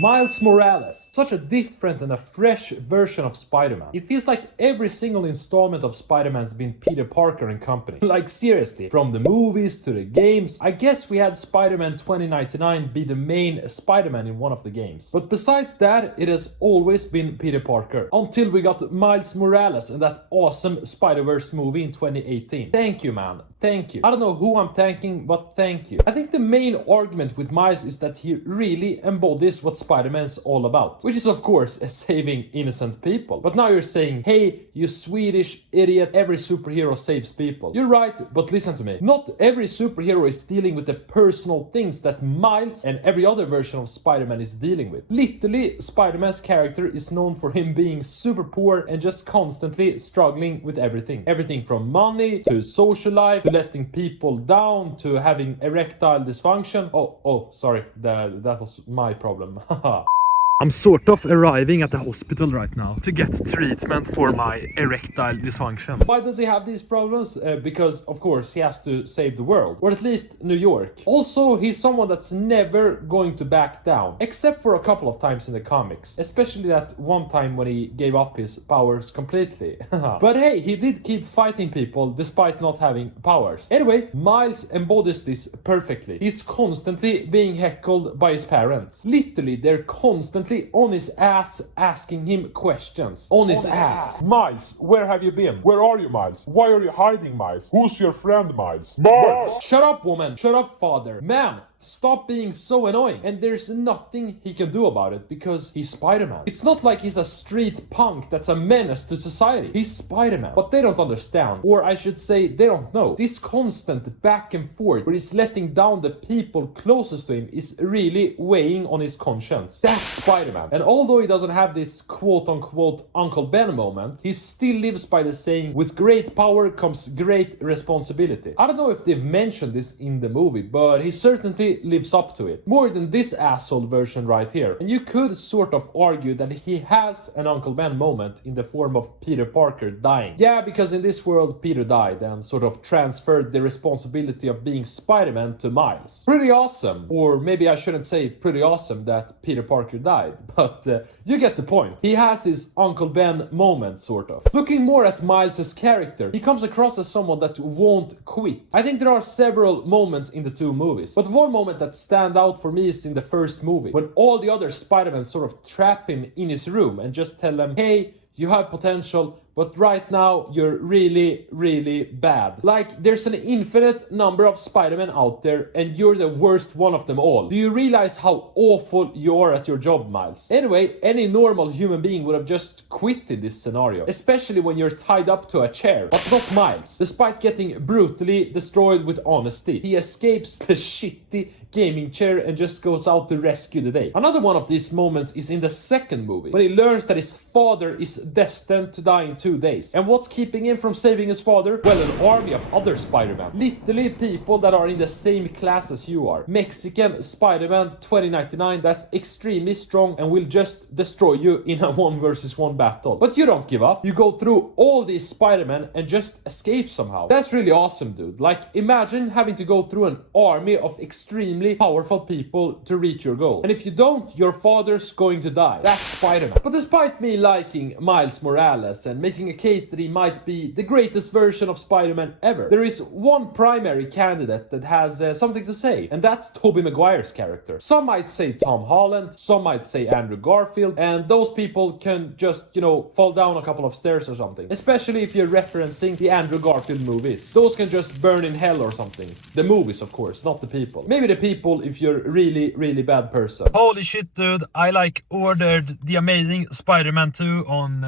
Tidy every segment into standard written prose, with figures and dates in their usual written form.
Miles Morales. Such a different and a fresh version of Spider-Man. It feels like every single installment of Spider-Man's been Peter Parker and company. Like seriously, from the movies to the games. I guess we had Spider-Man 2099 be the main Spider-Man in one of the games. But besides that, it has always been Peter Parker. Until we got Miles Morales and that awesome Spider-Verse movie in 2018. Thank you, man. Thank you. I don't know who I'm thanking, but thank you. I think the main argument with Miles is that he really embodies what Spider-Man's all about. Which is of course saving innocent people. But now you're saying, hey, you Swedish idiot, every superhero saves people. You're right, but listen to me. Not every superhero is dealing with the personal things that Miles and every other version of Spider-Man is dealing with. Literally, Spider-Man's character is known for him being super poor and just constantly struggling with everything. Everything from money to social life, to letting people down, to having erectile dysfunction. Oh, sorry, that was my problem. I'm sort of arriving at the hospital right now to get treatment for my erectile dysfunction. Why does he have these problems? Because, of course, he has to save the world. Or at least New York. Also, he's someone that's never going to back down. Except for a couple of times in the comics. Especially that one time when he gave up his powers completely. But hey, he did keep fighting people despite not having powers. Anyway, Miles embodies this perfectly. He's constantly being heckled by his parents. Literally, they're constantly on his ass asking him questions. On his ass. Miles, where have you been? Where are you, Miles? Why are you hiding, Miles? Who's your friend, Miles? Miles! Shut up, woman. Shut up, father. Man, stop being so annoying. And there's nothing he can do about it because he's Spider-Man. It's not like he's a street punk that's a menace to society. He's Spider-Man. But they don't understand. Or I should say, they don't know. This constant back and forth where he's letting down the people closest to him is really weighing on his conscience. That's Spider-Man. And although he doesn't have this quote-unquote Uncle Ben moment, he still lives by the saying, with great power comes great responsibility. I don't know if they've mentioned this in the movie, but he certainly lives up to it. More than this asshole version right here. And you could sort of argue that he has an Uncle Ben moment in the form of Peter Parker dying. Yeah, because in this world Peter died and sort of transferred the responsibility of being Spider-Man to Miles. Pretty awesome. Or maybe I shouldn't say pretty awesome that Peter Parker died. But you get the point. He has his Uncle Ben moment, sort of. Looking more at Miles' character, he comes across as someone that won't quit. I think there are several moments in the two movies, but one moment that stand out for me is in the first movie, when all the other Spider-Man sort of trap him in his room and just tell him, hey, you have potential, but right now you're really, really bad. Like, there's an infinite number of Spider-Man out there and you're the worst one of them all. Do you realize how awful you are at your job, Miles? Anyway, any normal human being would have just quit in this scenario, especially when you're tied up to a chair. But not Miles. Despite getting brutally destroyed with honesty, he escapes the shitty gaming chair and just goes out to rescue the day. Another one of these moments is in the second movie, when he learns that his father is destined to die in 2 days. And what's keeping him from saving his father? Well, an army of other Spider-Man. Literally people that are in the same class as you are. Mexican Spider-Man 2099 that's extremely strong and will just destroy you in a 1 versus 1 battle. But you don't give up. You go through all these Spider-Man and just escape somehow. That's really awesome, dude. Like, imagine having to go through an army of extremely powerful people to reach your goal. And if you don't, your father's going to die. That's Spider-Man. But despite me liking Miles Morales and making a case that he might be the greatest version of Spider-Man ever, there is one primary candidate that has something to say, and that's Tobey Maguire's character. Some might say Tom Holland, some might say Andrew Garfield, and those people can just, you know, fall down a couple of stairs or something. Especially if you're referencing the Andrew Garfield movies. Those can just burn in hell or something. The movies, of course, not the people. Maybe the people if you're really, really bad person. Holy shit, dude. I ordered the Amazing Spider-Man 2 on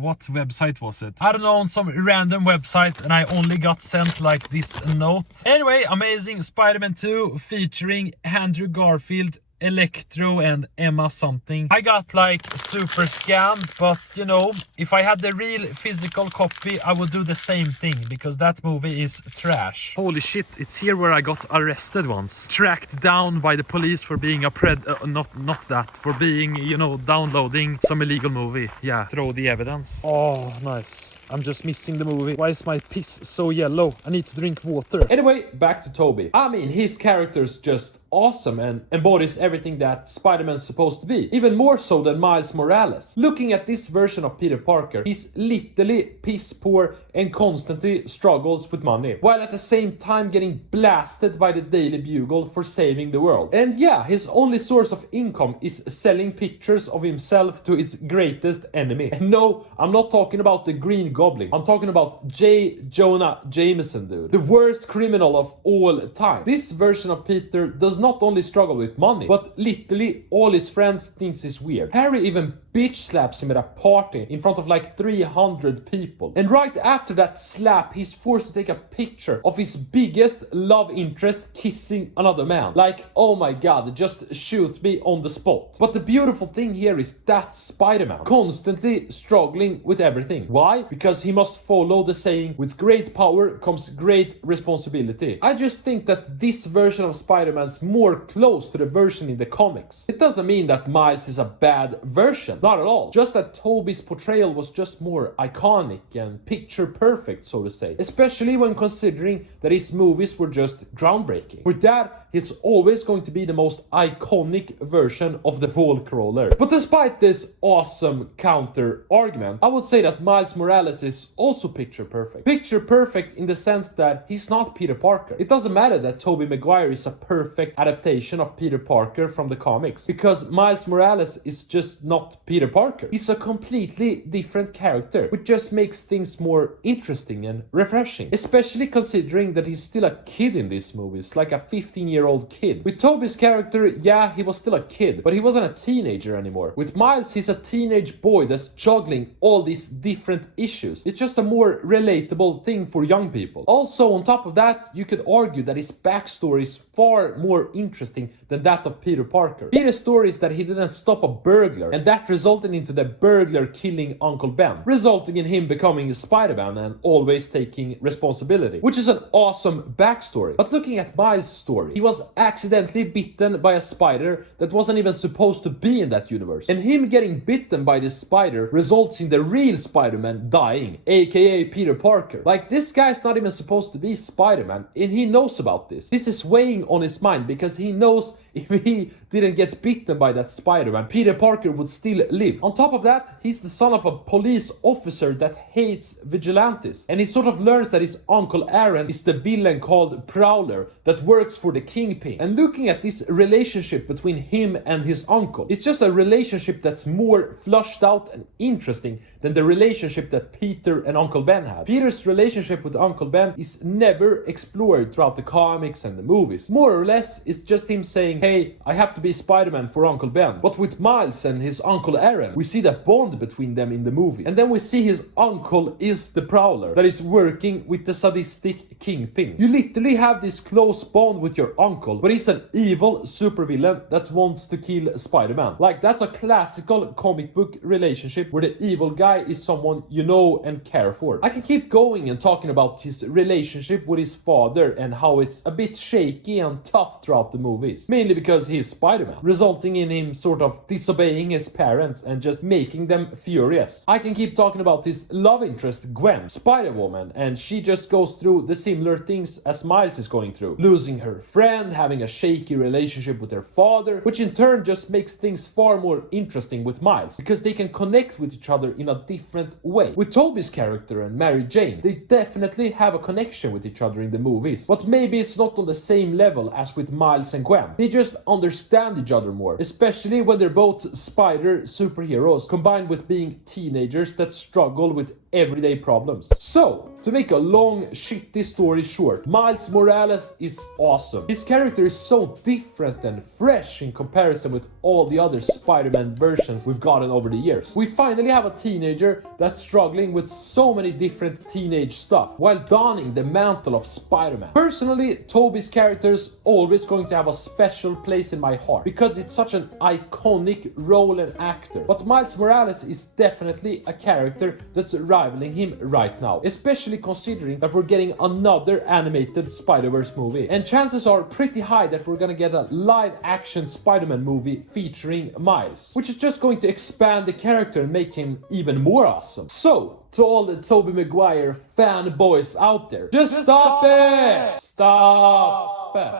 what website was it? I don't know, on some random website, and I only got sent like this note. Anyway, Amazing Spider-Man 2 featuring Andrew Garfield, Electro and Emma something. I got like super scammed, but you know, if I had the real physical copy, I would do the same thing because that movie is trash. Holy shit, it's here where I got arrested once. Tracked down by the police for being a for being, you know, downloading some illegal movie. Yeah, throw the evidence. Oh, nice. I'm just missing the movie. Why is my piss so yellow? I need to drink water. Anyway, back to Tobey. I mean, his character's just awesome and embodies everything that Spider-Man's supposed to be, even more so than Miles Morales. Looking at this version of Peter Parker, he's literally piss poor and constantly struggles with money, while at the same time getting blasted by the Daily Bugle for saving the world. And yeah, his only source of income is selling pictures of himself to his greatest enemy. And no, I'm not talking about the Green Goblin, I'm talking about J. Jonah Jameson, dude. The worst criminal of all time. This version of Peter does not only struggle with money, but literally all his friends thinks he's weird. Harry even bitch slaps him at a party in front of like 300 people. And right after that slap, he's forced to take a picture of his biggest love interest kissing another man. Like, oh my god, just shoot me on the spot. But the beautiful thing here is that Spider-Man constantly struggling with everything. Why? Because he must follow the saying, with great power comes great responsibility. I just think that this version of Spider-Man's more close to the version in the comics. It doesn't mean that Miles is a bad version. Not at all. Just that Tobey's portrayal was just more iconic and picture perfect, so to say. Especially when considering that his movies were just groundbreaking. For that, it's always going to be the most iconic version of the wall crawler. But despite this awesome counter argument, I would say that Miles Morales is also picture perfect. Picture perfect in the sense that he's not Peter Parker. It doesn't matter that Tobey Maguire is a perfect adaptation of Peter Parker from the comics, because Miles Morales is just not Peter Parker. He's a completely different character, which just makes things more interesting and refreshing. Especially considering that he's still a kid in these movies, like a 15-year-old kid. With Tobey's character, yeah, he was still a kid, but he wasn't a teenager anymore. With Miles, he's a teenage boy that's juggling all these different issues. It's just a more relatable thing for young people. Also, on top of that, you could argue that his backstory is far more interesting than that of Peter Parker. Peter's story is that he didn't stop a burglar, and that resulted into the burglar killing Uncle Ben, resulting in him becoming Spider-Man and always taking responsibility, which is an awesome backstory. But looking at Miles' story, he was accidentally bitten by a spider that wasn't even supposed to be in that universe, and him getting bitten by this spider results in the real Spider-Man dying, aka Peter Parker. Like, this guy's not even supposed to be Spider-Man, and he knows about this. This is weighing on his mind because he knows if he didn't get bitten by that Spider-Man, Peter Parker would still live. On top of that, he's the son of a police officer that hates vigilantes, and he sort of learns that his Uncle Aaron is the villain called Prowler that works for the Kingpin. And looking at this relationship between him and his uncle, it's just a relationship that's more flushed out and interesting than the relationship that Peter and Uncle Ben had. Peter's relationship with Uncle Ben is never explored throughout the comics and the movies. More or less, it's just him saying, hey, I have to be Spider-Man for Uncle Ben. But with Miles and his Uncle Aaron, we see the bond between them in the movie. And then we see his uncle is the Prowler that is working with the sadistic Kingpin. You literally have this close bond with your uncle, but he's an evil supervillain that wants to kill Spider-Man. Like, that's a classical comic book relationship where the evil guy is someone you know and care for. I can keep going and talking about his relationship with his father and how it's a bit shaky and tough throughout the movies. Mainly because he is Spider-Man, resulting in him sort of disobeying his parents and just making them furious. I can keep talking about his love interest, Gwen, Spider-Woman, and she just goes through the similar things as Miles is going through. Losing her friend, having a shaky relationship with her father, which in turn just makes things far more interesting with Miles, because they can connect with each other in a different way. With Tobey's character and Mary Jane, they definitely have a connection with each other in the movies, but maybe it's not on the same level as with Miles and Gwen. They just understand each other more, especially when they're both spider superheroes combined with being teenagers that struggle with everyday problems. So, to make a long, shitty story short, Miles Morales is awesome. His character is so different and fresh in comparison with all the other Spider-Man versions we've gotten over the years. We finally have a teenager that's struggling with so many different teenage stuff while donning the mantle of Spider-Man. Personally, Tobey's character is always going to have a special place in my heart because it's such an iconic role and actor. But Miles Morales is definitely a character that's rivaling him right now, especially considering that we're getting another animated Spider-Verse movie. And chances are pretty high that we're gonna get a live-action Spider-Man movie featuring Miles, which is just going to expand the character and make him even more awesome. So, to all the Tobey Maguire fanboys out there, just stop it! Stop!